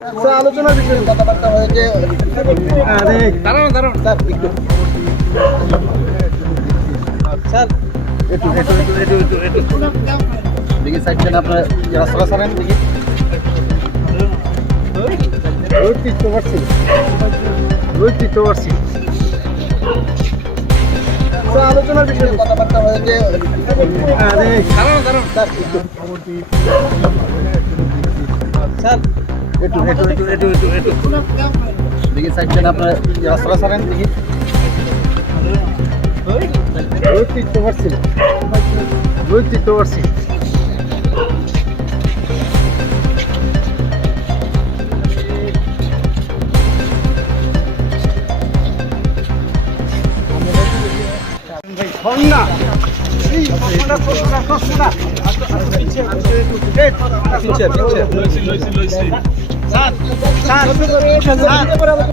আলোচনার বিষয়ে কথাবার্তা হয়েছে। দাঁড়ান স্যার, একটু স্যার একটু দেখি সাইড থেকে আপনার রাস্তা সারেন দেখি। আলোচনার বিষয়ে কথাবার্তা হয়েছে। দাঁড়ান স্যার, একটু স্যার একটু দেখি সাইড থেকে আপনার রাস্তা সারেন দেখি।